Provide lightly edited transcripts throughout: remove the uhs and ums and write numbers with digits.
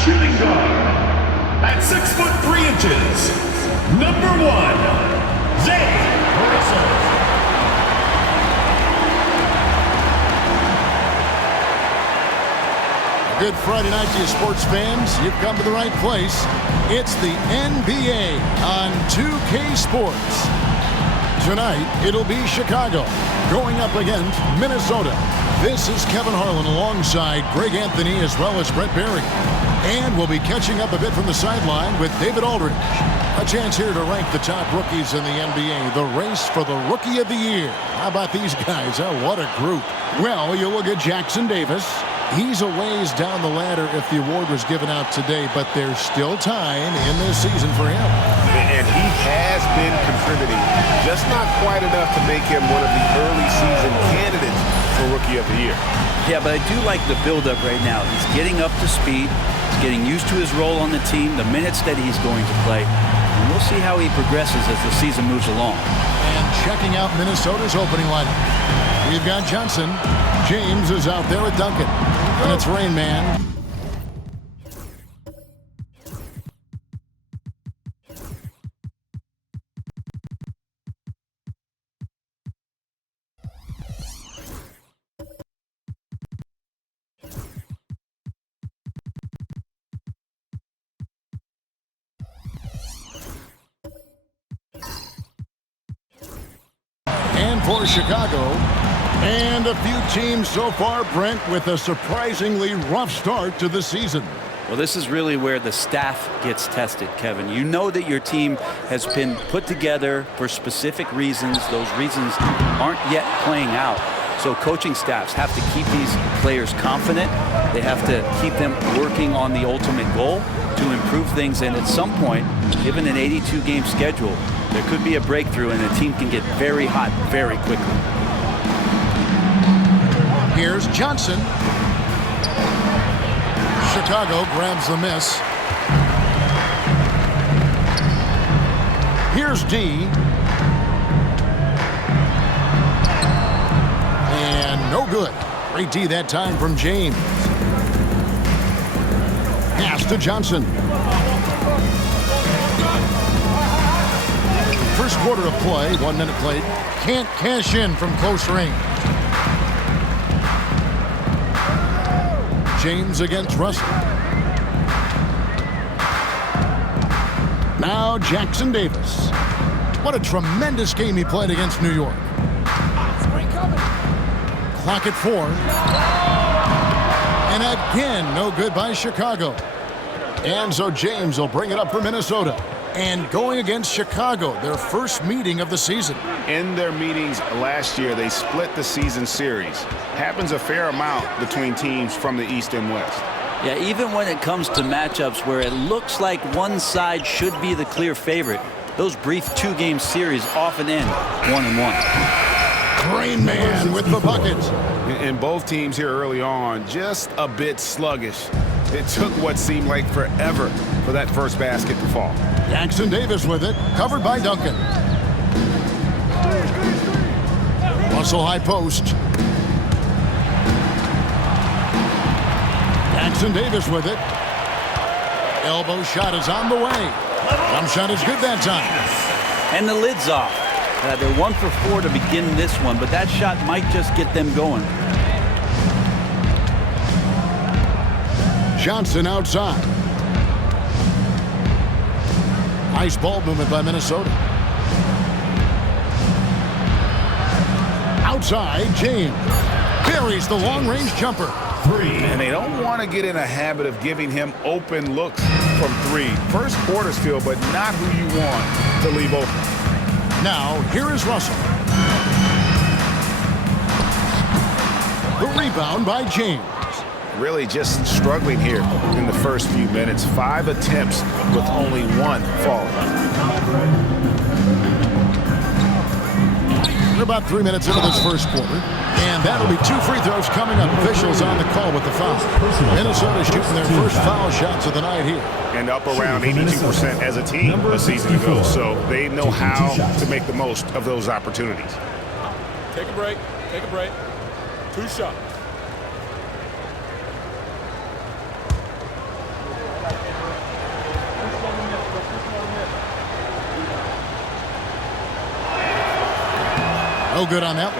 shooting guard. At 6'3", number 1, Zay Russell. Good Friday night to you sports fans. You've come to the right place. It's the NBA on 2K Sports. Tonight, it'll be Chicago going up against Minnesota. This is Kevin Harlan alongside Greg Anthony as well as Brett Barry. And we'll be catching up a bit from the sideline with David Aldridge. A chance here to rank the top rookies in the NBA. The race for the Rookie of the Year. How about these guys? Oh, what a group. Well, you look at Jackson Davis. He's a ways down the ladder if the award was given out today, but there's still time in this season for him. And he has been contributing, just not quite enough to make him one of the early season candidates for Rookie of the Year. Yeah, but I do like the build-up right now. He's getting up to speed. He's getting used to his role on the team, the minutes that he's going to play. And we'll see how he progresses as the season moves along. And checking out Minnesota's opening lineup. We've got Johnson. James is out there with Duncan. And it's Rain Man. And for Chicago, and a few teams so far, Brent, with a surprisingly rough start to the season. Well, this is really where the staff gets tested, Kevin. You know that your team has been put together for specific reasons. Those reasons aren't yet playing out. So coaching staffs have to keep these players confident. They have to keep them working on the ultimate goal to improve things. And at some point, given an 82-game schedule, there could be a breakthrough and the team can get very hot very quickly. Here's Johnson. Chicago grabs the miss. Here's D. And no good. Great D that time from James. Pass to Johnson. First quarter of play, 1 minute played. Can't cash in from close range. James against Russell. Now Jackson Davis. What a tremendous game he played against New York. Clock at 4. And again, no good by Chicago. And so James will bring it up for Minnesota. And going against Chicago, their first meeting of the season. In their meetings last year, they split the season series. Happens a fair amount between teams from the East and West. Yeah, even when it comes to matchups where it looks like one side should be the clear favorite, those brief 2-game series often end 1-1. Rain Man with the buckets. And both teams here early on, just a bit sluggish. It took what seemed like forever for that first basket to fall. Jackson Davis with it, covered by Duncan. Russell high post. Jackson Davis with it. Elbow shot is on the way. Jump shot is good that time. And the lid's off. They're 1 for 4 to begin this one, but that shot might just get them going. Johnson outside. Nice ball movement by Minnesota. Outside, James buries the long-range jumper. 3. And they don't want to get in a habit of giving him open looks from 3. First quarter still, but not who you want to leave open. Now, here is Russell. The rebound by James. Really just struggling here in the first few minutes. 5 attempts with only 1 falling. We're about 3 minutes into this first quarter. And that'll be 2 free throws coming up. Officials on the call with the foul. Minnesota shooting their first foul shots of the night here. And up around 82% as a team a season ago. So they know how to make the most of those opportunities. Take a break. Take a break. 2 shots. No good on that one.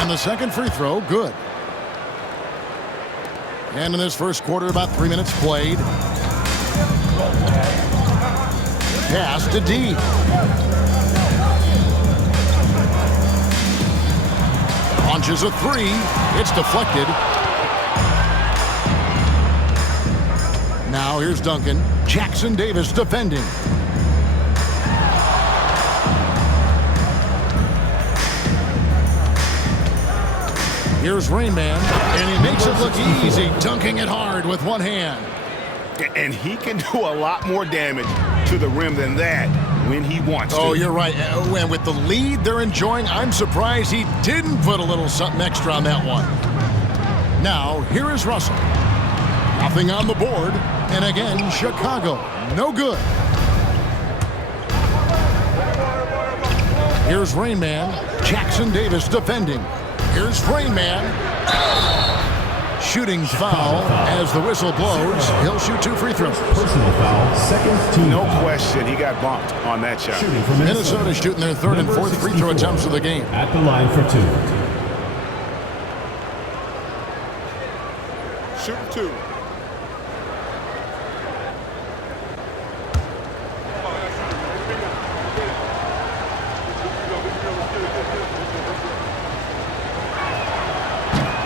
And the second free throw, good. And in this first quarter, about 3 minutes played. Pass to D. Launches a three. It's deflected. Now here's Duncan. Jackson Davis defending. Here's Rain Man, and he makes it look easy, dunking it hard with one hand. And he can do a lot more damage to the rim than that when he wants to. Oh, you're right. And with the lead they're enjoying, I'm surprised he didn't put a little something extra on that one. Now, here is Russell. Nothing on the board. And again, Chicago. No good. Here's Rain Man. Jackson Davis defending. Here's Rain Man. Shooting foul as the whistle blows. He'll shoot 2 free throws. Personal foul, second team. No question, he got bumped on that shot. Minnesota shooting their third and fourth free throw attempts of the game. At the line for 2. Shooting 2.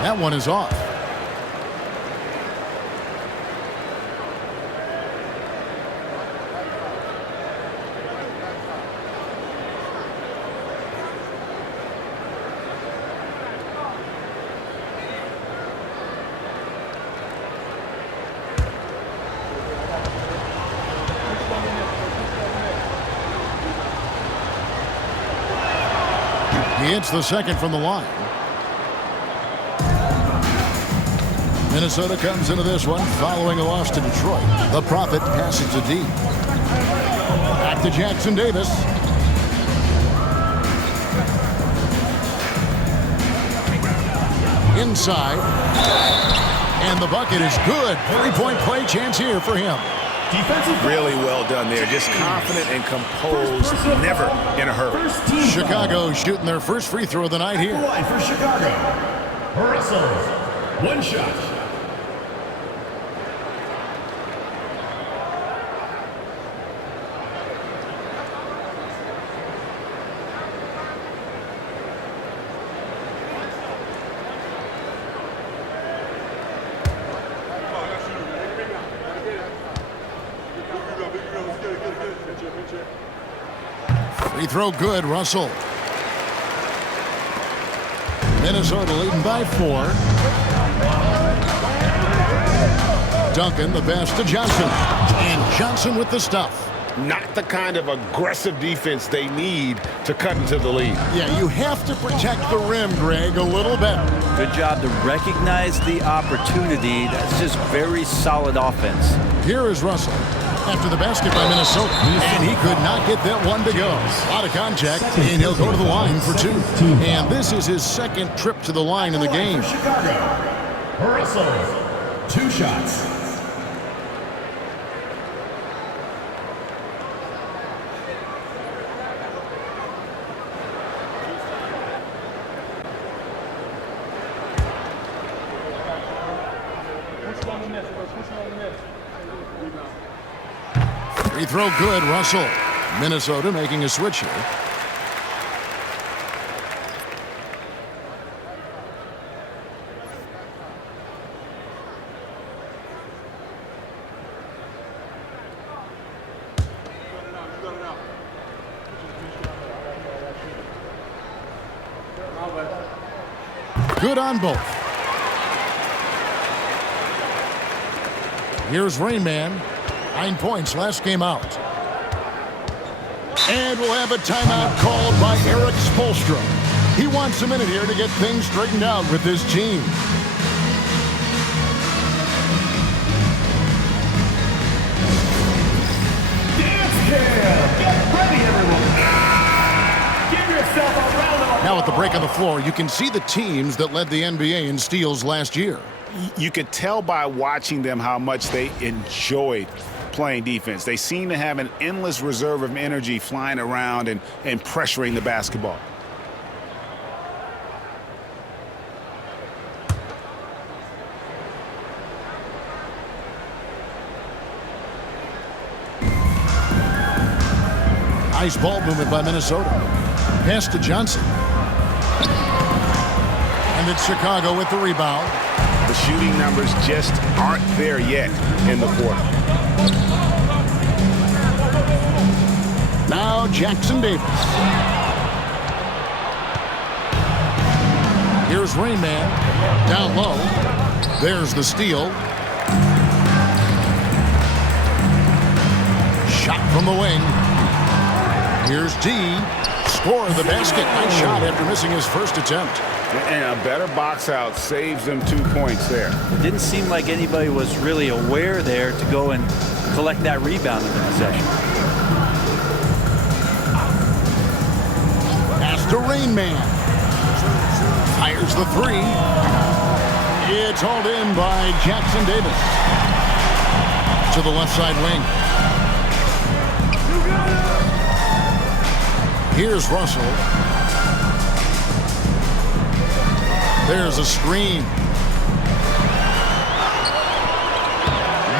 That one is off. He hits the second from the line. Minnesota comes into this one following a loss to Detroit. The Prophet passes to D. Back to Jackson Davis. Inside. And the bucket is good. 3-point play chance here for him. Really well done there. Just confident and composed. Never in a hurry. Chicago shooting their first free throw of the night here. Line for Chicago. Russell. One shot. Free throw good, Russell. Minnesota leading by 4. Duncan, the pass to Johnson. And Johnson with the stuff. Not the kind of aggressive defense they need to cut into the lead. Yeah, you have to protect the rim, Greg, a little better. Good job to recognize the opportunity. That's just very solid offense. Here is Russell. After the basket by Minnesota, and he could not get that one to go. Out of contact, and he'll go to the line for 2. And this is his second trip to the line in the game. Chicago. Russell. 2 shots. Free throw good, Russell. Minnesota making a switch here. Good on both. Here's Rain Man. 9 points last game out. And we'll have a timeout called by Eric Spoelstra. He wants a minute here to get things straightened out with his team. Now at the break on the floor, you can see the teams that led the NBA in steals last year. You could tell by watching them how much they enjoyed playing defense. They seem to have an endless reserve of energy flying around and pressuring the basketball. Nice ball movement by Minnesota. Pass to Johnson. And it's Chicago with the rebound. The shooting numbers just aren't there yet in the quarter. Now Jackson Davis. Here's Rain Man. Down low. There's the steal. Shot from the wing. Here's D. Score the basket. Nice shot after missing his first attempt. And a better box out saves them 2 points there. It didn't seem like anybody was really aware there to go and collect that rebound in the possession. Pass to Rain Man. Fires the three. It's hauled in by Jackson Davis. To the left side wing. Here's Russell. There's a screen.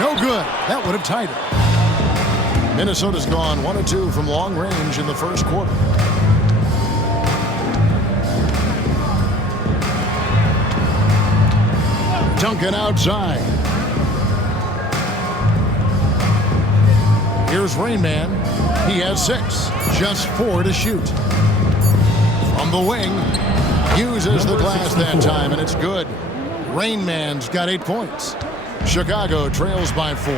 No good. That would have tied it. Minnesota's gone 1 of 2 from long range in the first quarter. Duncan outside. Here's Rain Man. He has 6. Just 4 to shoot. From the wing. Uses the glass that time, and it's good. Rain Man's got 8 points. Chicago trails by 4.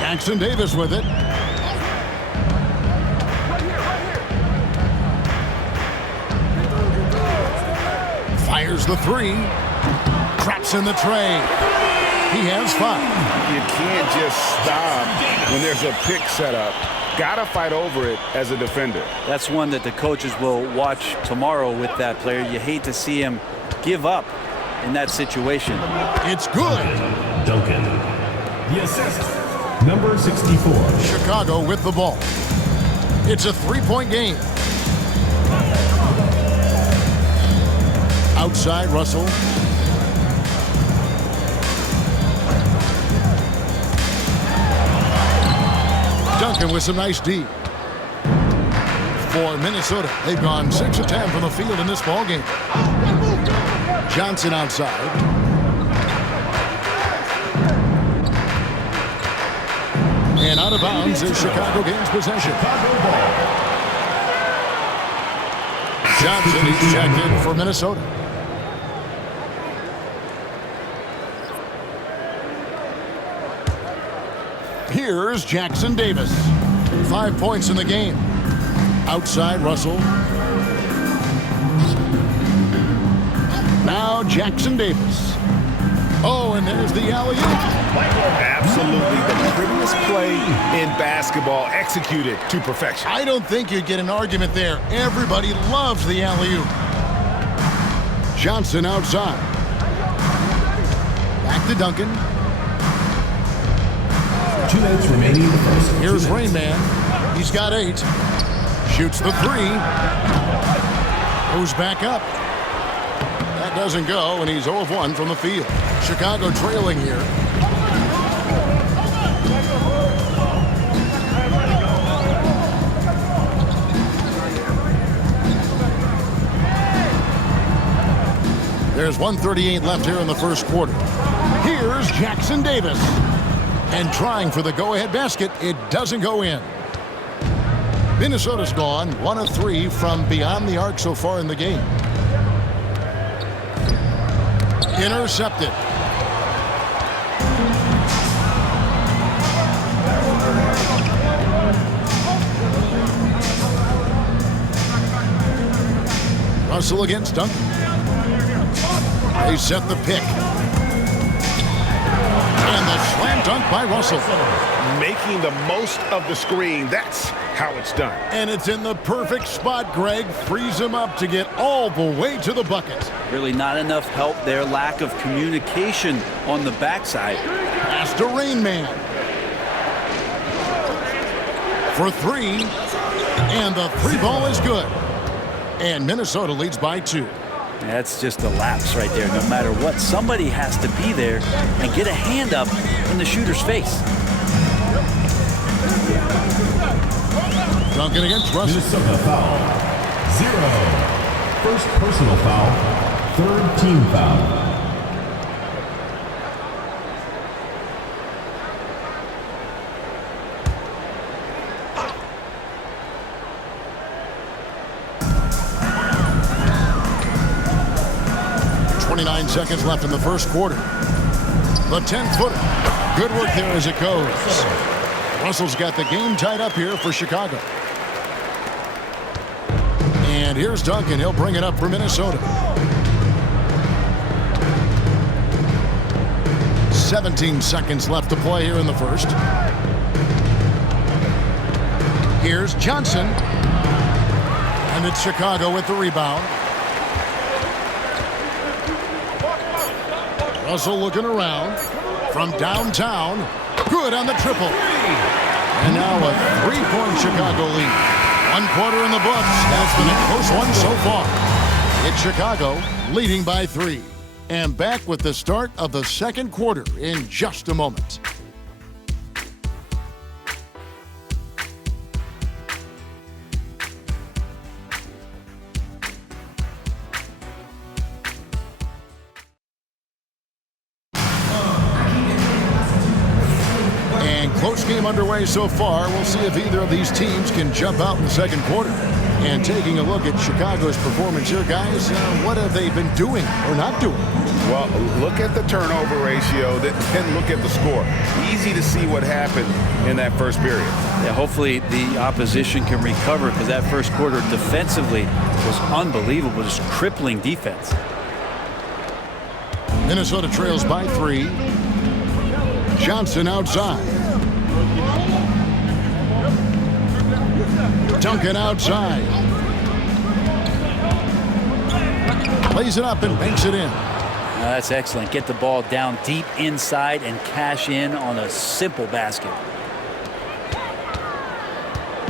Jackson Davis with it. Fires the 3. Traps in the tray. He has 5. You can't just stop when there's a pick set up. Gotta fight over it as a defender. That's one that the coaches will watch tomorrow with that player. You hate to see him give up in that situation. It's good. Duncan. The assist, number 64. Chicago with the ball. It's a 3-point game. Outside Russell. Duncan with some nice D. For Minnesota, they've gone 6 of 10 from the field in this ball game. Johnson outside. And out of bounds as Chicago gains possession. Johnson, he's checked in for Minnesota. Here's Jackson Davis. 5 points in the game. Outside Russell. Now Jackson Davis. Oh, and there's the alley-oop. Absolutely the prettiest play in basketball, executed to perfection. I don't think you'd get an argument there. Everybody loves the alley-oop. Johnson outside. Back to Duncan. 2 minutes remaining in the first. Here's Rain Man. He's got 8. Shoots the 3. Goes back up. That doesn't go, and he's 0 of 1 from the field. Chicago trailing here. There's 1:38 left here in the first quarter. Here's Jackson Davis. And trying for the go-ahead basket, it doesn't go in. Minnesota's gone 1 of 3 from beyond the arc so far in the game. Intercepted. Russell against Duncan. They set the pick. And the slam Dunk by Russell. Making the most of the screen. That's how it's done. And it's in the perfect spot, Greg. Frees him up to get all the way to the bucket. Really not enough help there. Lack of communication on the backside. Pass to Rain Man. For three. And the three ball is good. And Minnesota leads by 2. That's just a lapse right there. No matter what, somebody has to be there and get a hand up in the shooter's face. Duncan against Russell. Minnesota foul. 0. First personal foul. Third team foul. Seconds left in the first quarter. The 10-footer. Good work there as it goes. Russell's got the game tied up here for Chicago. And here's Duncan. He'll bring it up for Minnesota. 17 seconds left to play here in the first. Here's Johnson. And it's Chicago with the rebound. Russell looking around from downtown. Good on the triple. And now a 3-point Chicago lead. 1 quarter in the books. That's been a close one so far. It's Chicago leading by 3. And back with the start of the second quarter in just a moment. Close game underway so far. We'll see if either of these teams can jump out in the second quarter. And taking a look at Chicago's performance here, guys, what have they been doing or not doing? Well, look at the turnover ratio, then look at the score. Easy to see what happened in that first period. Yeah, hopefully the opposition can recover because that first quarter defensively was unbelievable, just crippling defense. Minnesota trails by 3. Johnson outside. Duncan outside. Plays it up and banks it in. That's excellent. Get the ball down deep inside and cash in on a simple basket.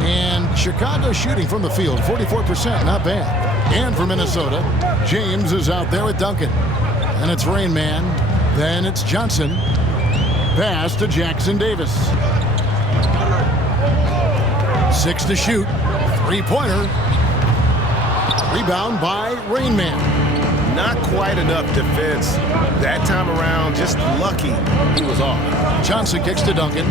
And Chicago shooting from the field, 44%, not bad. And for Minnesota, James is out there with Duncan. And it's Rain Man. Then it's Johnson. Pass to Jackson Davis. 6 to shoot. 3-pointer. Rebound by Rain Man. Not quite enough defense that time around. Just lucky he was off. Johnson kicks to Duncan.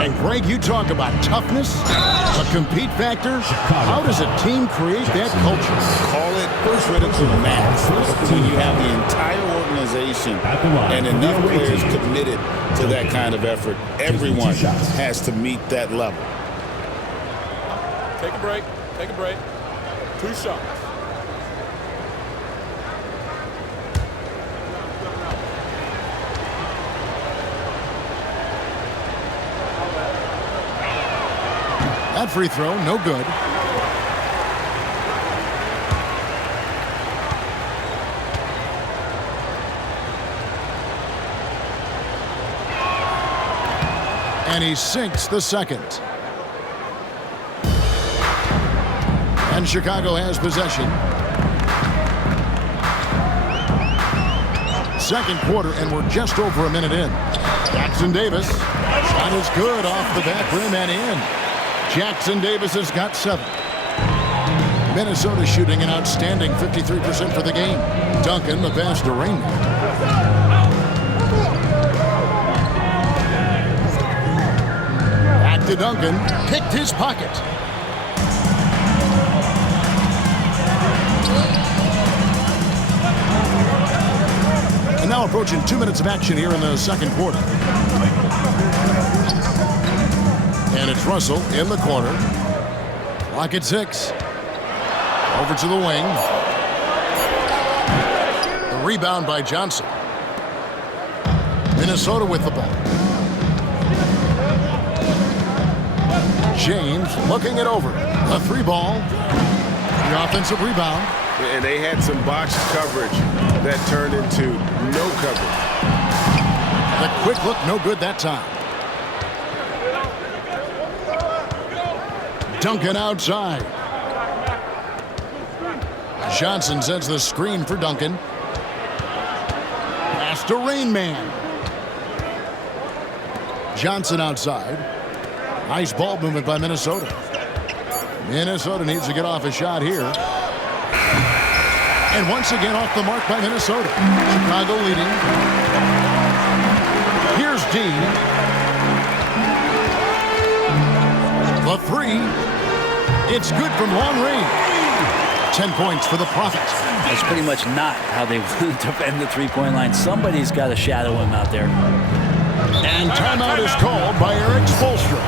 And Greg, you talk about toughness, a compete factor. How does a team create that culture? Call it critical mass. When you have the entire organization and enough players committed to that kind of effort, everyone has to meet that level. Take a break. Take a break. 2 shots. That free throw, no good. And he sinks the second. And Chicago has possession. Second quarter, and we're just over a minute in. Jackson Davis. Shot is good off the back rim and in. Jackson Davis has got 7. Minnesota shooting an outstanding 53% for the game. Duncan, the pass to Rain. Back to Duncan. Picked his pocket. And now approaching 2 minutes of action here in the second quarter. And it's Russell in the corner. Clock at 6. Over to the wing. The rebound by Johnson. Minnesota with the ball. James looking it over. A 3-ball. The offensive rebound. And they had some box coverage that turned into no coverage. The quick look, no good that time. Duncan outside. Johnson sets the screen for Duncan. Pass to Rain Man. Johnson outside. Nice ball movement by Minnesota. Minnesota needs to get off a shot here. And once again off the mark by Minnesota. Chicago leading. Here's Dean. The 3. It's good from long range. 10 points for the Profits. That's pretty much not how they want to defend the three-point line. Somebody's got to shadow him out there. And timeout is called by Eric Spoelstra.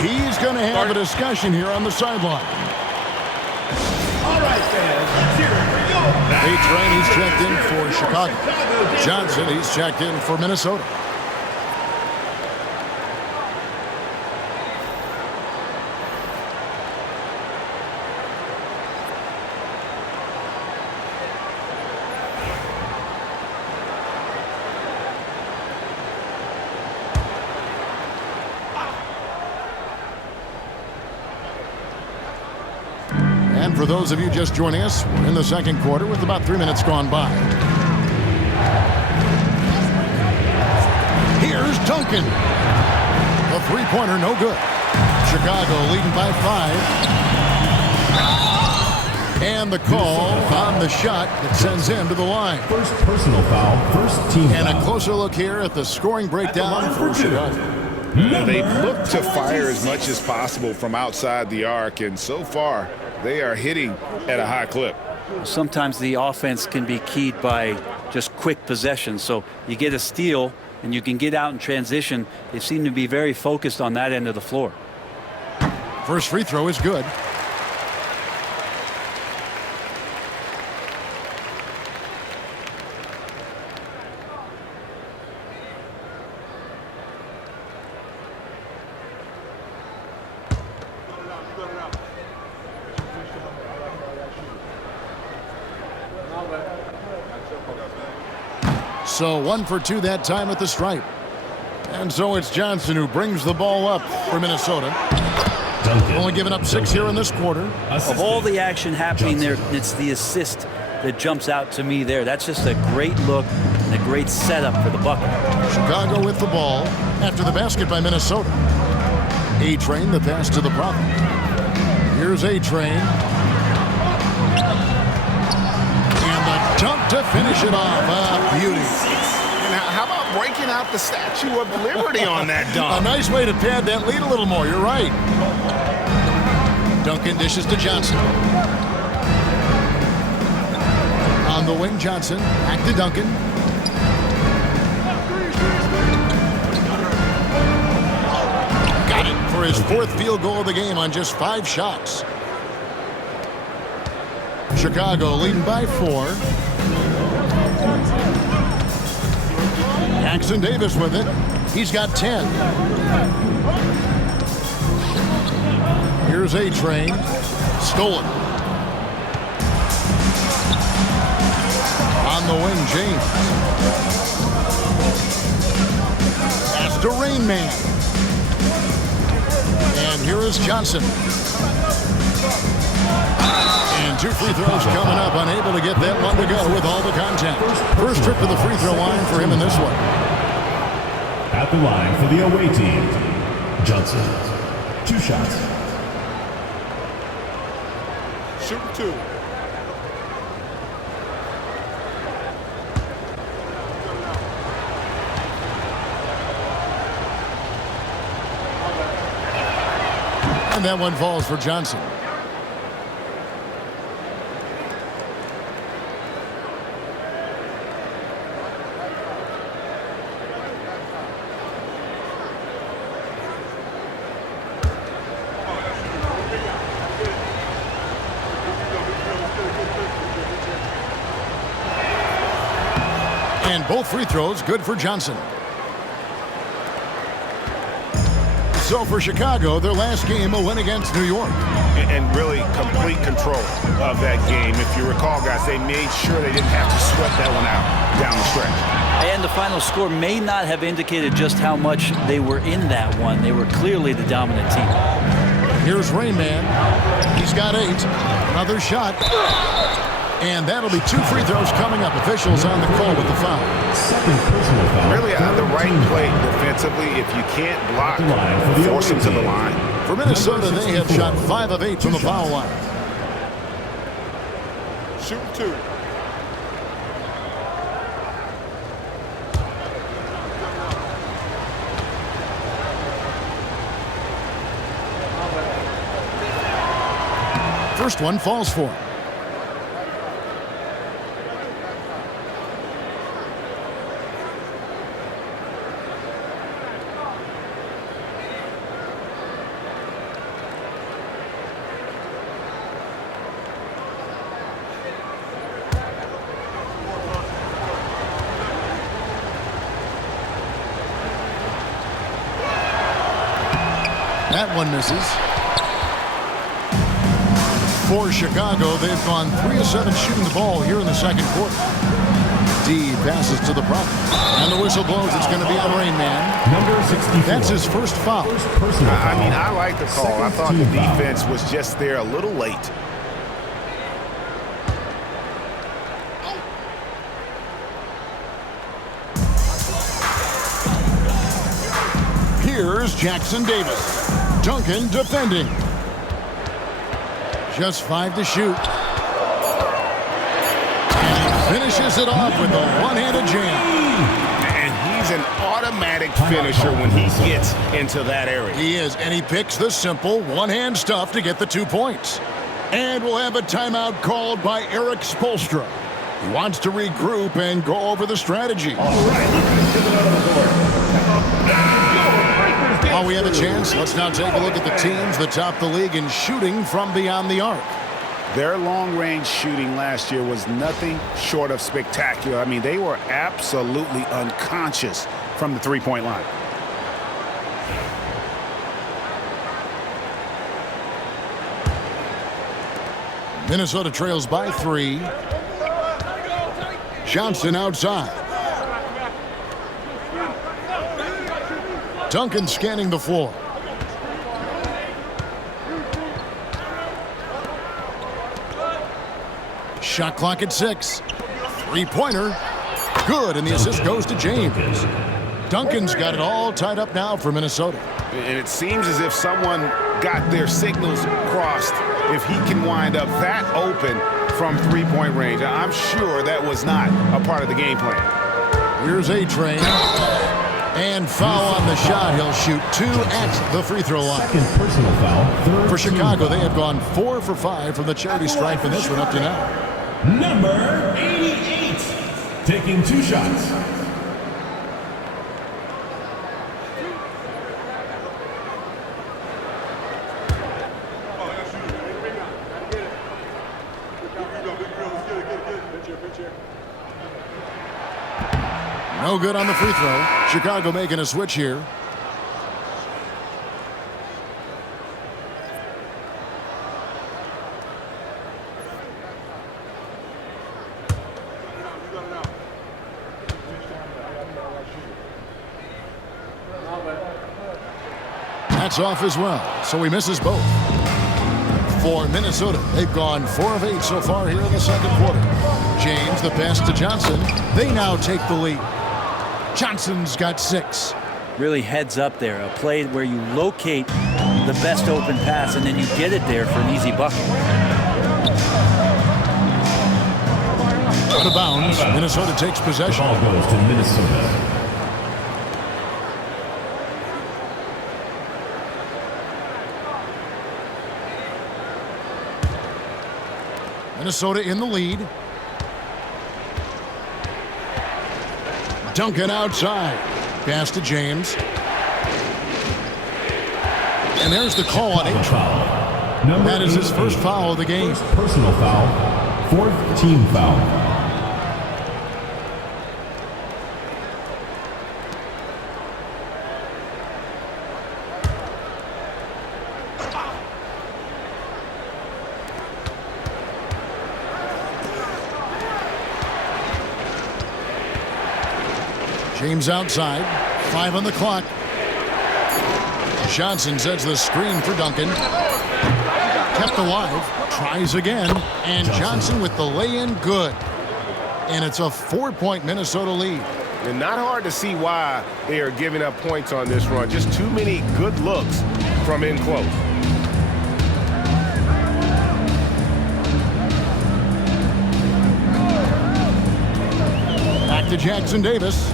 He's going to have a discussion here on the sideline. All right, fans, let's hear it for you. A-Train, he's checked in for Chicago. Johnson, he's checked in for Minnesota. And for those of you just joining us, we're in the second quarter with about 3 minutes gone by. Here's Duncan. A 3-pointer, no good. Chicago leading by 5. And the call on the shot that sends him to the line. First personal foul, first team And foul. a closer look here at the scoring breakdown for Chicago. They look to fire as much as possible from outside the arc, and so far they are hitting at a high clip. Sometimes the offense can be keyed by just quick possession. So you get a steal and you can get out in transition. They seem to be very focused on that end of the floor. First free throw is good. So 1 for 2 that time at the stripe. And so it's Johnson who brings the ball up for Minnesota. Duncan. Only giving up 6 here in this quarter. Of all the action happening there, it's the assist that jumps out to me there. That's just a great look and a great setup for the bucket. Chicago with the ball after the basket by Minnesota. A-Train, the pass to the Prophet. Here's A-Train. And the dunk to finish it off. Beauty. And how about breaking out the Statue of Liberty on that A dunk? nice way to pad that lead a little more. You're right. Duncan dishes to Johnson. On the wing, Johnson. Back to Duncan. Got it for his 4th field goal of the game on just 5 shots. Chicago leading by 4. Jackson Davis with it. He's got 10. Here's A-Train. Stolen. On the wing, James. Pass to Rain Man. And here is Johnson. And 2 free throws coming up. Unable to get that one to go with all the contact. First trip to the free throw line for him in this one. At the line for the away team, Johnson. 2 shots. Shooting 2. And that one falls for Johnson. And both free throws good for Johnson. So for Chicago, their last game will win against New York. And really complete control of that game. If you recall, guys, they made sure they didn't have to sweat that one out down the stretch. And the final score may not have indicated just how much they were in that one. They were clearly the dominant team. Here's Rayman. He's got 8. Another shot. And that'll be 2 free throws coming up. Officials on the call with the foul. Second personal foul. Really the right play defensively. If you can't block, force them to the line. For Minnesota, they have shot 5 of 8 from the foul line. Shoot 2. First one falls for him. That one misses. For Chicago, they've gone 3 of 7 shooting the ball here in the second quarter. D passes to the prop. And the whistle blows. It's going to be on Rainman. Number 64. That's his first foul. First personal foul. I mean, I like the call. I thought the defense was just there a little late. Here's Jackson Davis. Duncan defending. Just 5 to shoot. And he finishes it off with a one-handed jam. And he's an automatic finisher when he gets into that area. He is, and he picks the simple one-hand stuff to get the 2 points. And we'll have a timeout called by Eric Spoelstra. He wants to regroup and go over the strategy. While we have a chance, let's now take a look at the teams that top the league in shooting from beyond the arc. Their long-range shooting last year was nothing short of spectacular. I mean, they were absolutely unconscious from the three-point line. Minnesota trails by 3. Johnson outside. Duncan scanning the floor. Shot clock at 6. Three-pointer. Good, and the assist goes to James. Duncan's got it all tied up now for Minnesota. And it seems as if someone got their signals crossed. If he can wind up that open from three-point range, I'm sure that was not a part of the game plan. Here's A-Train. And foul on the shot. He'll shoot 2 at the free throw line. Second personal foul. Third For Chicago, they foul. have gone 4 for 5 from the charity stripe in this one up to now. Number 88. Taking 2 shots. No good on the free throw. Chicago making a switch here. That's off as well, so he misses both. For Minnesota, they've gone 4 of 8 so far here in the second quarter. James, the pass to Johnson. They now take the lead. Johnson's got 6. Really heads up there, a play where you locate the best open pass and then you get it there for an easy bucket. Out of bounds, Minnesota takes possession. Ball goes to Minnesota. Minnesota in the lead. Duncan outside. Pass to James. And there's the call on A-Train. Number That is his 88. first foul of the game. First personal foul. 4th team foul. James outside. 5 on the clock. Johnson sets the screen for Duncan. Kept alive. Tries again. And Johnson with the lay-in good. And it's a 4-point Minnesota lead. And not hard to see why they are giving up points on this run. Just too many good looks from in close. Back to Jackson Davis.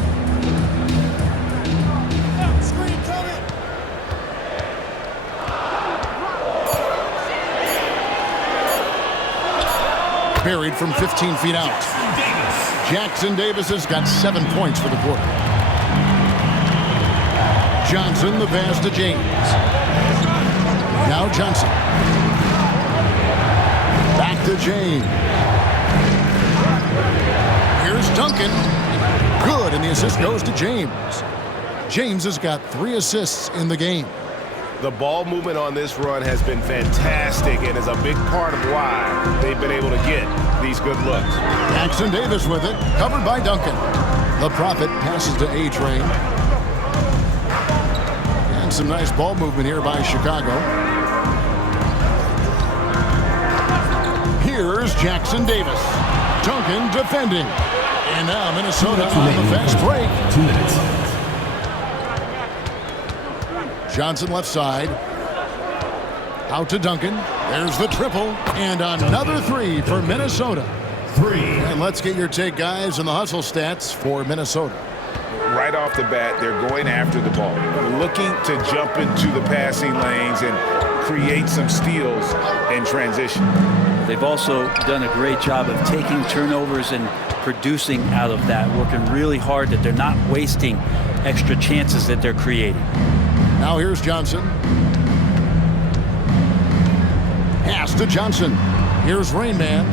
Buried from 15 feet out. Jackson Davis has got 7 points for the quarter. Johnson, the pass to James. Now Johnson. Back to James. Here's Duncan. Good, and the assist goes to James. James has got 3 assists in the game. The ball movement on this run has been fantastic and is a big part of why they've been able to get these good looks. Jackson Davis with it, covered by Duncan. The Prophet passes to A-Train. And some nice ball movement here by Chicago. Here's Jackson Davis. Duncan defending. And now Minnesota on the fast break. 2 minutes. Johnson left side. Out to Duncan. There's the triple. And another 3 for Minnesota. 3. And let's get your take, guys, on the hustle stats for Minnesota. Right off the bat, they're going after the ball, looking to jump into the passing lanes and create some steals in transition. They've also done a great job of taking turnovers and producing out of that, working really hard that they're not wasting extra chances that they're creating. Now here's Johnson. Pass to Johnson. Here's Rain Man.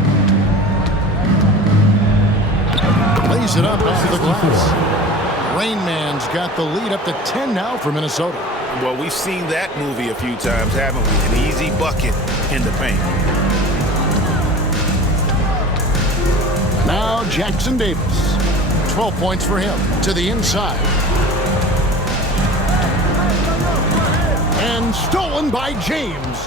Lays it up off the glass. Rain Man's got the lead up to 10 now for Minnesota. Well, we've seen that movie a few times, haven't we? An easy bucket in the paint. Now Jackson Davis. 12 points for him. To the inside. And stolen by James.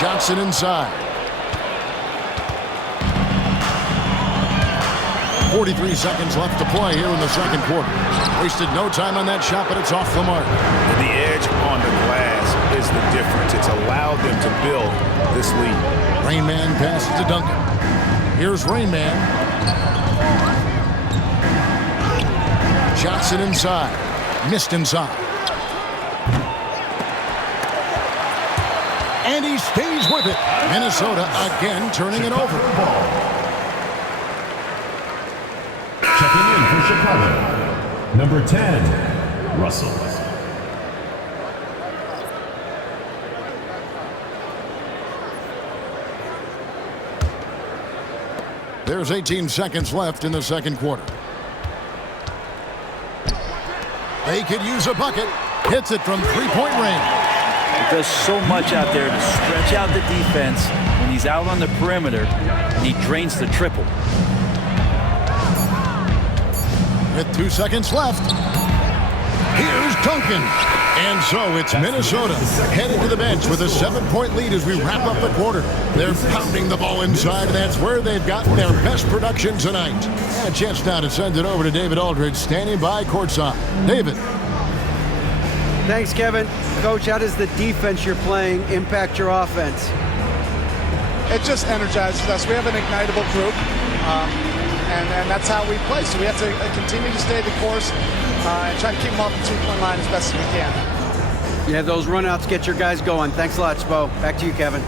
Johnson inside. 43 seconds left to play here in the second quarter. Wasted no time on that shot, but it's off the mark. The edge on the glass is the difference. It's allowed them to build this lead. Rain Man passes to Duncan. Here's Rain Man. Johnson inside. Missed inside. And he stays with it. Minnesota again turning it over. Checking in for Chicago, number 10, Russell. There's 18 seconds left in the second quarter. They could use a bucket. Hits it from three-point range. He does so much out there to stretch out the defense when he's out on the perimeter, and he drains the triple. With 2 seconds left, here's Duncan. And so it's Minnesota headed to the bench with a 7-point lead as we wrap up the quarter. They're pounding the ball inside, and that's where they've gotten their best production tonight. And a chance now to send it over to David Aldridge, standing by courtside. David. Thanks, Kevin. Coach, how does the defense you're playing impact your offense? It just energizes us. We have an ignitable group, and that's how we play. So we have to continue to stay the course and try to keep them off the two-point line as best as we can. Yeah, those runouts get your guys going. Thanks a lot, Spo. Back to you, Kevin.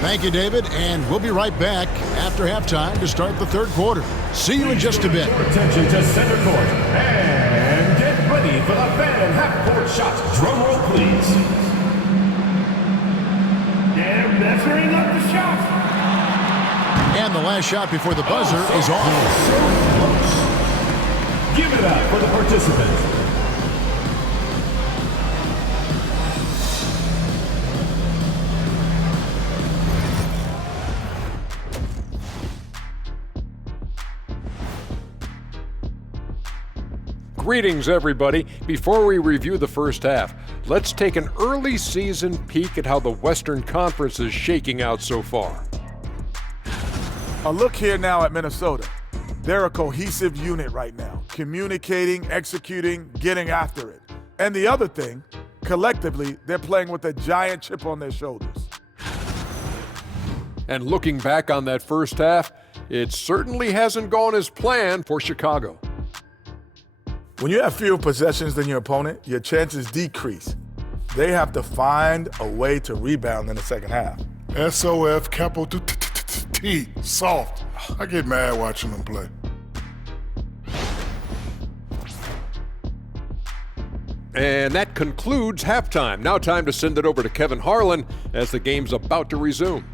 Thank you, David, and we'll be right back after halftime to start the third quarter. See you in just a bit. Attention to center court, and get ready for the fan half-court shot. Drum roll, please. And measuring up the shot. And the last shot before the buzzer is off. So close. Give it up for the participant. Greetings, everybody. Before we review the first half, let's take an early season peek at how the Western Conference is shaking out so far. A look here now at Minnesota. They're a cohesive unit right now, communicating, executing, getting after it. And the other thing, collectively, they're playing with a giant chip on their shoulders. And looking back on that first half, it certainly hasn't gone as planned for Chicago. When you have fewer possessions than your opponent, your chances decrease. They have to find a way to rebound in the second half. SOF, capital T, soft. I get mad watching them play. And that concludes halftime. Now time to send it over to Kevin Harlan as the game's about to resume.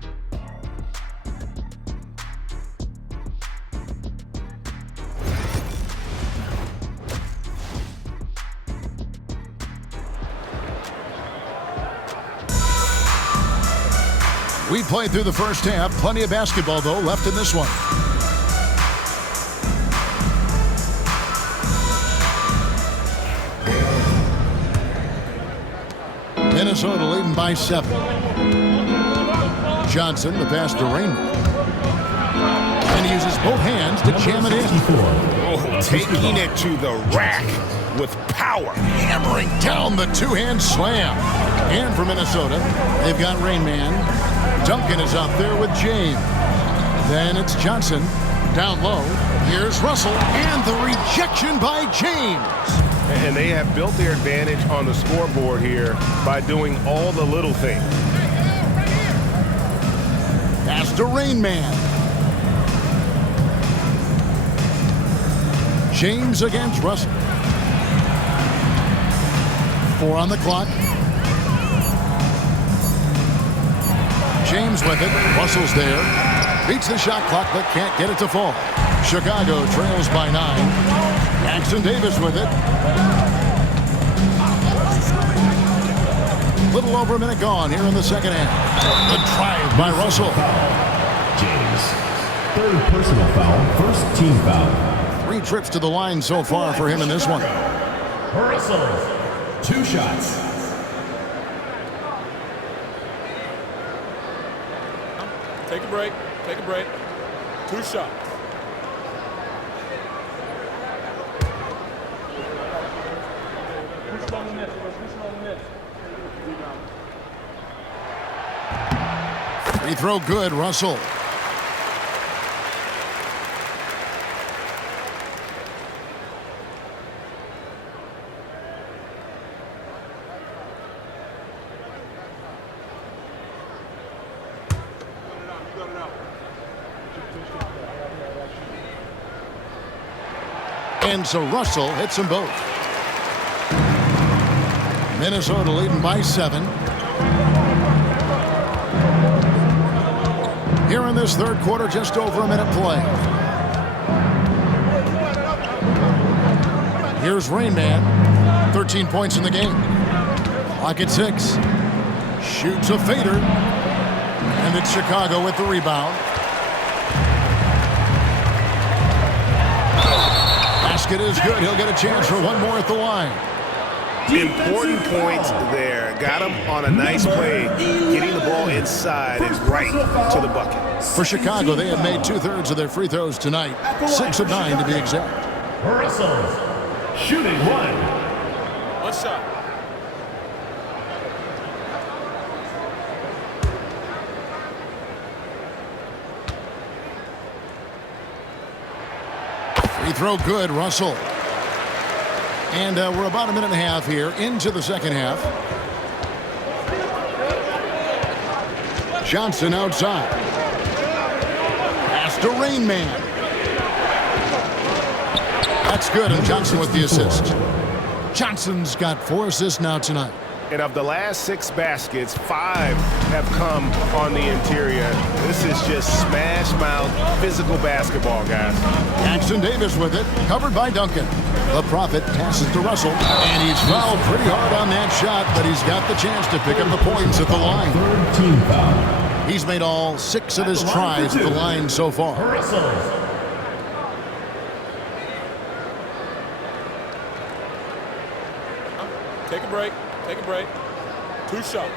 We played through the first half. Plenty of basketball, though, left in this one. Minnesota leading by 7. Johnson, the pass to Rainbow. And he uses both hands to jam it in. Oh, taking it to the rack with power. Hammering down the two-hand slam. And for Minnesota, they've got Rain Man. Duncan is out there with James. Then it's Johnson. Down low. Here's Russell. And the rejection by James. And they have built their advantage on the scoreboard here by doing all the little things. Pass to Rain Man. James against Russell. 4 on the clock. James with it. Russell's there. Beats the shot clock but can't get it to fall. Chicago trails by 9. Jackson Davis with it. Little over a minute gone here in the second half. Good drive by Russell. James. Third personal foul, first team foul. 3 trips to the line so far for him in this one. Russell, 2 shots. Take a break. Take a break. 2 shots. Free throw good, Russell. And so Russell hits them both. Minnesota leading by 7. Here in this third quarter, just over a minute play. Here's Rain Man. 13 points in the game. Clock at 6. Shoots a fader. And it's Chicago with the rebound. Basket is good. He'll get a chance for one more at the line. Important point there. Got him on a nice play, getting the ball inside and right to the bucket. For Chicago, they have made 2/3 of their free throws tonight. 6 of 9 to be exact. Russell, shooting 1. 1 shot. Free throw good, Russell. And we're about a minute and a half here into the second half. Johnson outside. Pass to Rain Man. That's good, and Johnson with the assist. Johnson's got 4 assists now tonight. And of the last 6 baskets, 5 have come on the interior. This is just smash mouth physical basketball, guys. Jackson Davis with it, covered by Duncan. The Prophet passes to Russell, and he's fouled pretty hard on that shot, but he's got the chance to pick up the points at the line. Third team foul. He's made all 6 of his tries at the line so far. Russell. break. Take a break. 2 shots.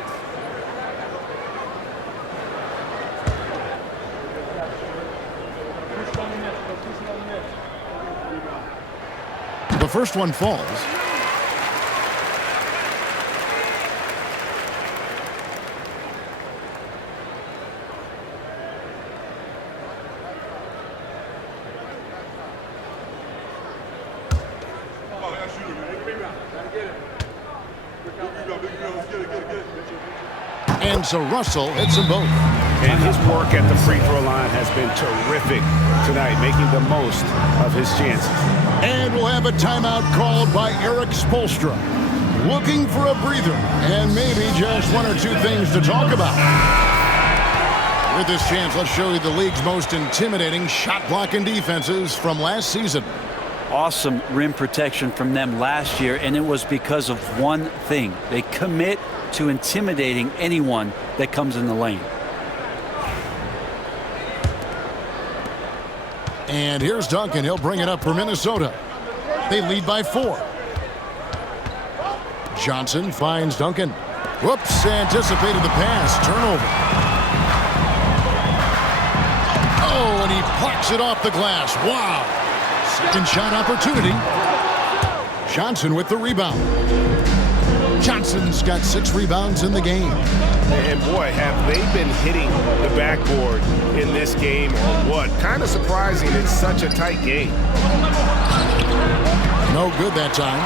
The first one falls. And so Russell hits them both. And his work at the free throw line has been terrific tonight, making the most of his chances. And we'll have a timeout called by Eric Spoelstra. Looking for a breather and maybe just 1 or 2 things to talk about. With this chance, let's show you the league's most intimidating shot blocking defenses from last season. Awesome rim protection from them last year, and it was because of one thing. They commit to intimidating anyone that comes in the lane. And here's Duncan. He'll bring it up for Minnesota. They lead by 4. Johnson finds Duncan. Whoops, anticipated the pass. Turnover. Oh, and he plucks it off the glass. Wow. Second shot opportunity. Johnson with the rebound. Johnson's got 6 rebounds in the game. And boy, have they been hitting the backboard in this game or what? Kind of surprising. It's such a tight game. No good that time.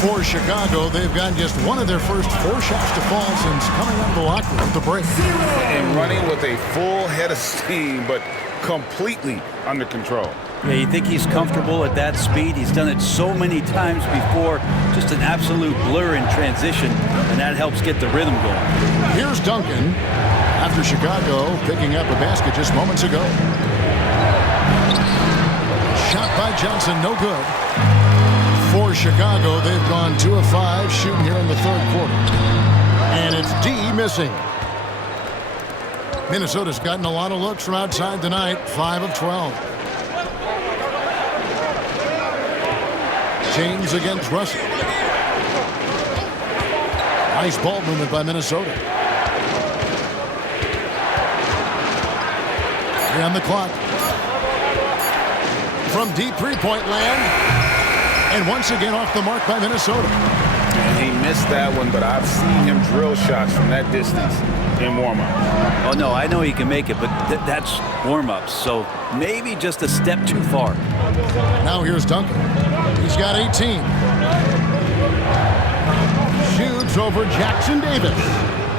For Chicago, they've gotten just one of their first 4 shots to fall since coming out of the locker room at the break. And running with a full head of steam, but completely under control. Yeah, you think he's comfortable at that speed. He's done it so many times before. Just an absolute blur in transition, and that helps get the rhythm going. Here's Duncan after Chicago picking up a basket just moments ago. Shot by Johnson, no good. For Chicago, they've gone 2 of 5 shooting here in the 3rd quarter. And it's D missing. Minnesota's gotten a lot of looks from outside tonight, 5 of 12. James against Russell. Nice ball movement by Minnesota. 3 on the clock. From deep 3-point land. And once again off the mark by Minnesota. He missed that one, but I've seen him drill shots from that distance in warm-up. Oh, no, I know he can make it, but that's warm-ups, so maybe just a step too far. Now here's Duncan. He's got 18. Shoots over Jackson Davis.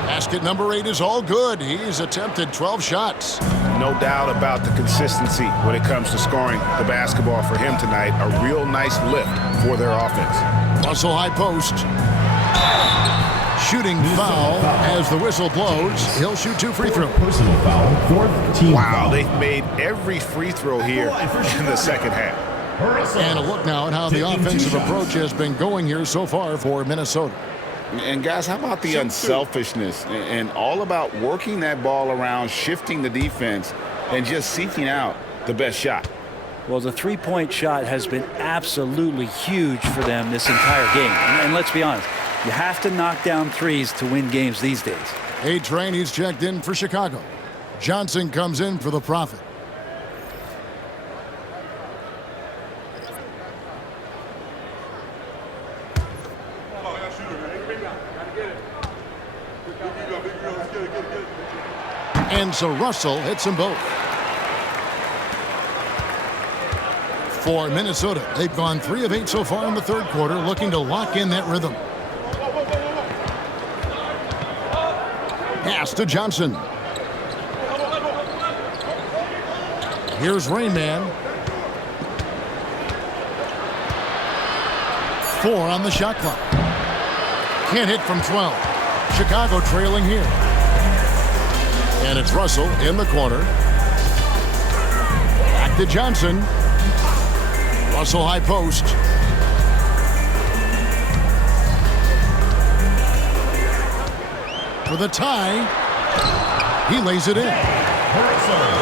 Basket number 8 is all good. He's attempted 12 shots. No doubt about the consistency when it comes to scoring the basketball for him tonight. A real nice lift for their offense. Russell high post. Shooting foul as the whistle blows. He'll shoot 2 free throws. Personal foul, 4th team Wow, foul. they've made every free throw here in the second half. And a look now at how the offensive approach has been going here so far for Minnesota. And guys, how about the unselfishness and all about working that ball around, shifting the defense, and just seeking out the best shot? Well, the 3-point shot has been absolutely huge for them this entire game. And let's be honest, you have to knock down threes to win games these days. A-Train, he's checked in for Chicago. Johnson comes in for the Prophet. And so Russell hits them both. For Minnesota, they've gone 3 of 8 so far in the 3rd quarter, looking to lock in that rhythm. Pass to Johnson. Here's Rain Man. 4 on the shot clock. Can't hit from 12. Chicago trailing here. And it's Russell in the corner. Back to Johnson. Russell high post. For the tie. He lays it in.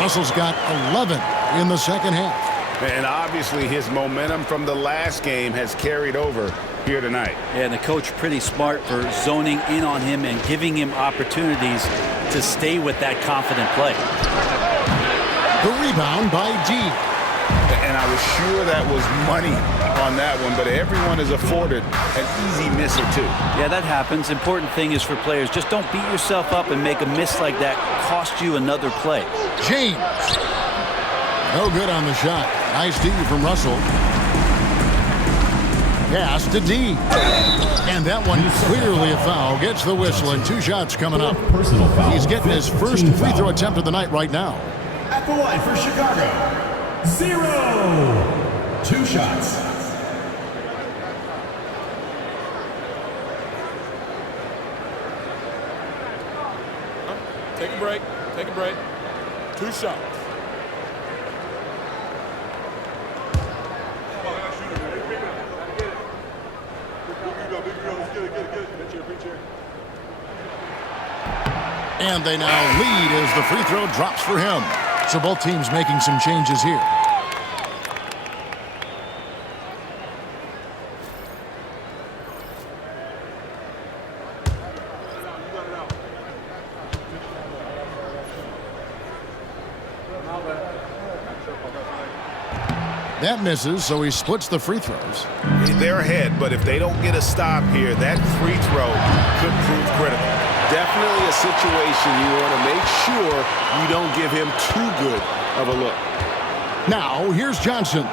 Russell's got 11 in the second half. And obviously his momentum from the last game has carried over here tonight. Yeah, and the coach pretty smart for zoning in on him and giving him opportunities to stay with that confident play. The rebound by D. And I was sure that was money on that one, but everyone is afforded an easy miss or two. Yeah, that happens. Important thing is for players, just don't beat yourself up and make a miss like that cost you another play. James. No good on the shot. Nice D from Russell. Pass to D. And that one clearly a foul. Gets the whistle and 2 shots coming up. He's getting his first free throw attempt of the night right now. At the line for Chicago, 0. 2 shots. Take a break. Take a break. 2 shots. And they now lead as the free throw drops for him. So both teams making some changes here. That misses, so he splits the free throws. They're ahead, but if they don't get a stop here, that free throw could prove critical. Definitely a situation you want to make sure you don't give him too good of a look. Now, here's Johnson.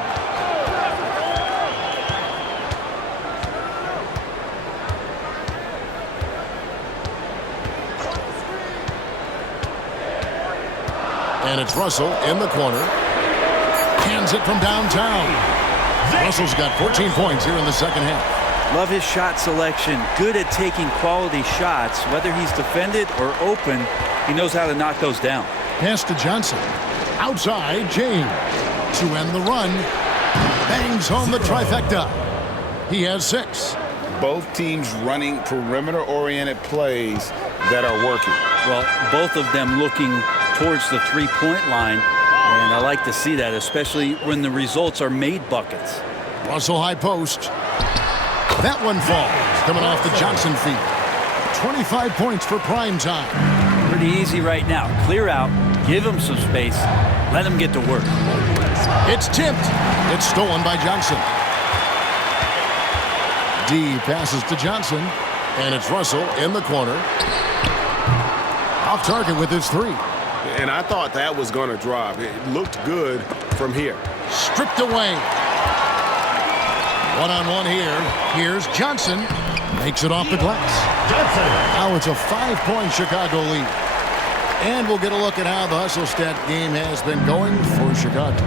And it's Russell in the corner. Hands it from downtown. Russell's got 14 points here in the second half. Love his shot selection. Good at taking quality shots. Whether he's defended or open, he knows how to knock those down. Pass to Johnson. Outside, James. To end the run. Bangs home the trifecta. He has 6. Both teams running perimeter-oriented plays that are working. Well, both of them looking towards the three-point line. And I like to see that, especially when the results are made buckets. Russell high post. That one falls, coming off the Johnson feet. 25 points for prime time. Pretty easy right now. Clear out, give him some space, let him get to work. It's tipped. It's stolen by Johnson. D passes to Johnson, and it's Russell in the corner. Off target with his 3. And I thought that was going to drop. It looked good from here. Stripped away. One-on-one here. Here's Johnson. Makes it off the glass. Now it's a 5-point Chicago lead. And we'll get a look at how the hustle stat game has been going for Chicago.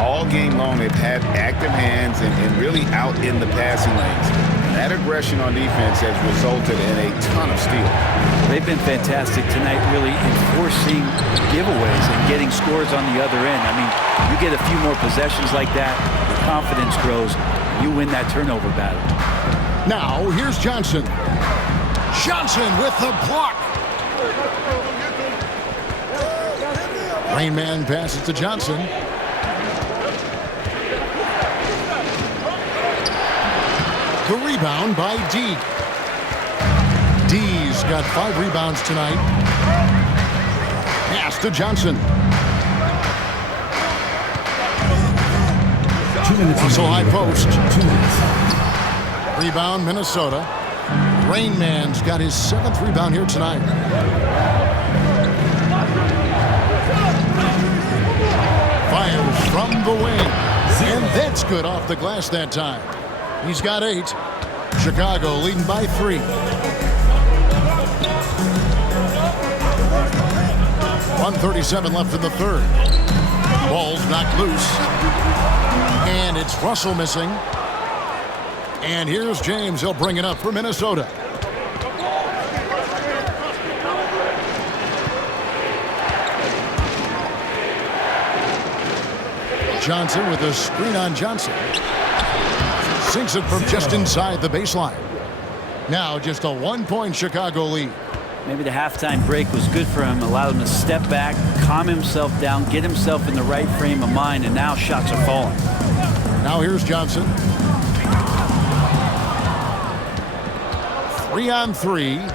All game long, they've had active hands and really out in the passing lanes. That aggression on defense has resulted in a ton of steals. They've been fantastic tonight, really enforcing giveaways and getting scores on the other end. I mean, you get a few more possessions like that, your confidence grows, you win that turnover battle. Now, here's Johnson. Johnson with the block. Rain Man passes to Johnson. The rebound by D. D's got 5 rebounds tonight. Pass to Johnson. 2 minutes. Russell high post. 2 minutes. Rebound Minnesota. Rain Man's got his 7th rebound here tonight. Fires from the wing. And that's good off the glass that time. He's got 8. Chicago leading by 3. 1:37 left in the third. Ball's knocked loose. And it's Russell missing. And here's James. He'll bring it up for Minnesota. Johnson with a screen on Johnson. Sinks it from just inside the baseline. Now just a 1-point Chicago lead. Maybe the halftime break was good for him, allowed him to step back, calm himself down, get himself in the right frame of mind, and now shots are falling. Now here's Johnson. 3-on-3.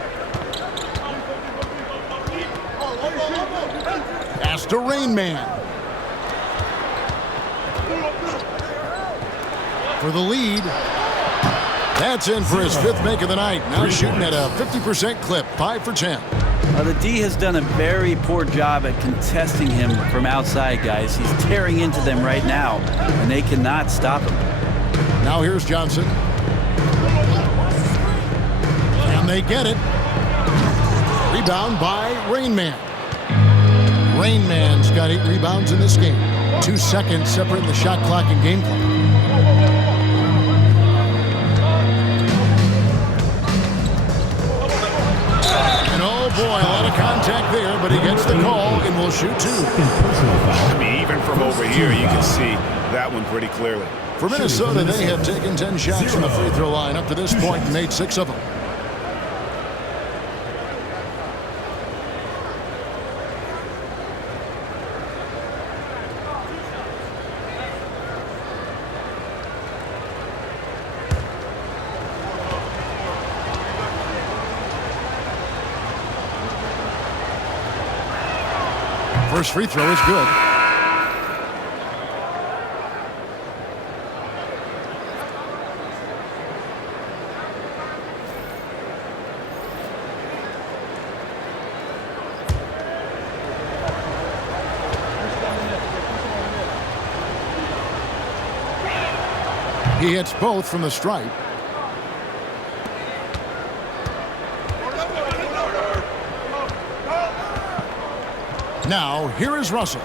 Pass to Rain Man. For the lead. That's in for his 5th make of the night. Now shooting at a 50% clip, 5 for 10. The D has done a very poor job at contesting him from outside, guys. He's tearing into them right now, and they cannot stop him. Now here's Johnson. And they get it. Rebound by Rain Man. Rain Man's got 8 rebounds in this game. 2 seconds separating the shot clock and game clock. Boy, a lot of contact there, but he gets the call and will shoot 2. I mean, even from over here, you can see that one pretty clearly. For Minnesota, they have taken 10 shots from the free throw line up to this point and made 6 of them. First free throw is good. He hits both from the stripe. Now, here is Russell.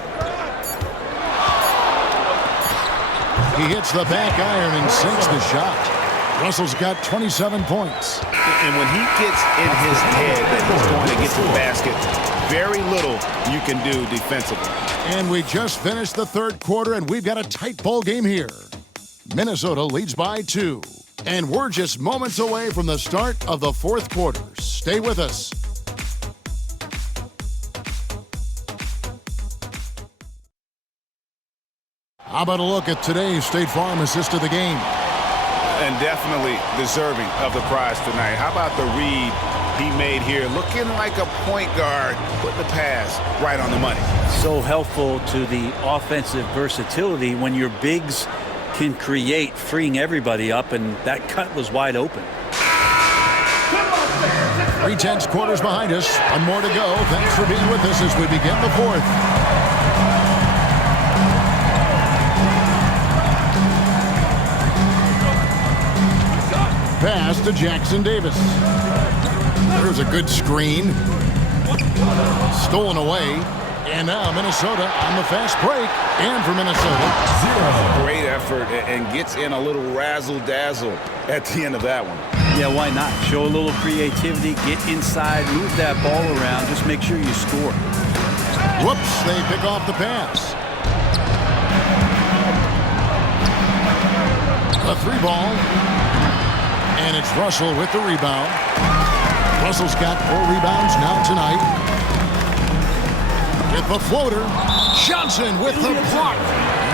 He hits the back iron and sinks the shot. Russell's got 27 points. And when he gets in his head that he's going to get to the basket, very little you can do defensively. And we just finished the 3rd quarter, and we've got a tight ball game here. Minnesota leads by 2. And we're just moments away from the start of the 4th quarter. Stay with us. How about a look at today's State Farm assist of the game? And definitely deserving of the prize tonight. How about the read he made here? Looking like a point guard, put the pass right on the money. So helpful to the offensive versatility when your bigs can create, freeing everybody up, and that cut was wide open. 3/10 quarters behind us. One more to go. Thanks for being with us as we begin the 4th. Pass to Jackson Davis. There's a good screen. Stolen away. And now Minnesota on the fast break. And for Minnesota. Great effort and gets in a little razzle-dazzle at the end of that one. Yeah, why not? Show a little creativity, get inside, move that ball around, just make sure you score. Whoops, they pick off the pass. A 3 ball. And it's Russell with the rebound. Russell's got 4 rebounds now tonight. With the floater. Johnson with the block.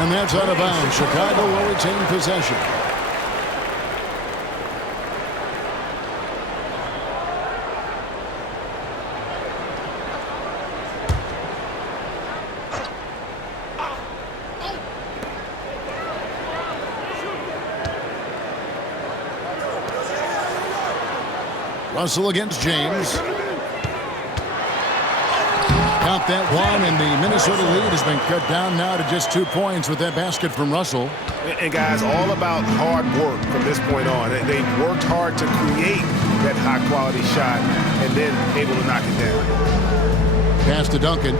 And that's out of bounds. Chicago will retain possession. Russell against James. Count that one, and the Minnesota lead has been cut down now to just 2 points with that basket from Russell. And guys, all about hard work from this point on. They've worked hard to create that high-quality shot and then able to knock it down. Pass to Duncan.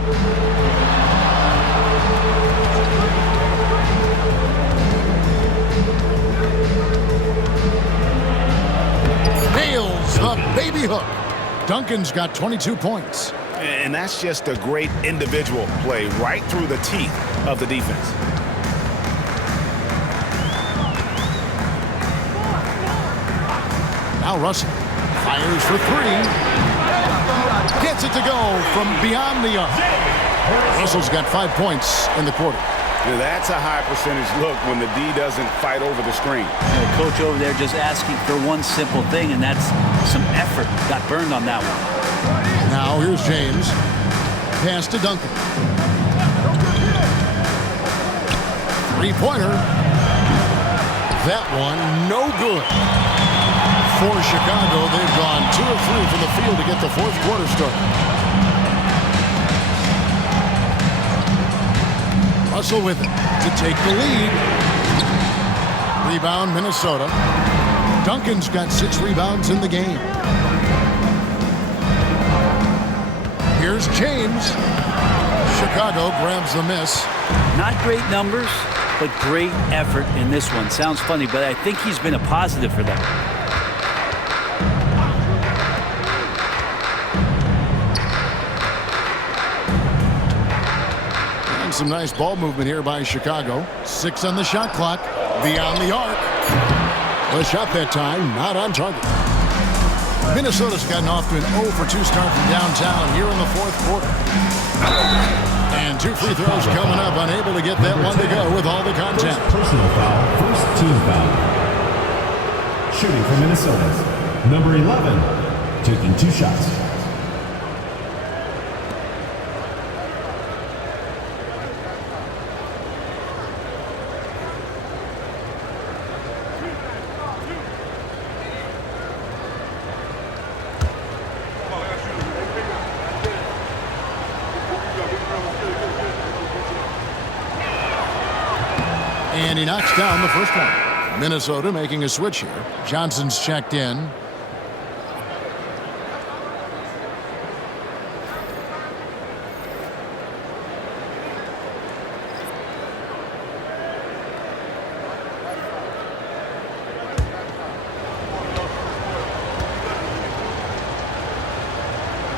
Nails the baby hook. Duncan's got 22 points. And that's just a great individual play right through the teeth of the defense. Now Russell fires for 3. Gets it to go from beyond the arc. Russell's got 5 points in the quarter. Now, that's a high percentage look when the D doesn't fight over the screen. The coach over there just asking for one simple thing, and that's some effort. Got burned on that one. Now here's James. Pass to Duncan. Three-pointer. That one no good. For Chicago, they've gone 2 of 3 from the field to get the fourth quarter started. Russell with it to take the lead. Rebound, Minnesota. Duncan's got 6 rebounds in the game. Here's James. Chicago grabs the miss. Not great numbers, but great effort in this one. Sounds funny, but I think he's been a positive for them. Some nice ball movement here by Chicago. 6 on the shot clock. Beyond the arc. The shot that time not on target. Minnesota's gotten off to an 0 for 2 start from downtown here in the fourth quarter. And 2 free throws coming up. Unable to get that one to go with all the contact. Personal foul, first team foul. Shooting for Minnesota, number 11, taking 2 shots. And he knocks down the first one. Minnesota making a switch here. Johnson's checked in.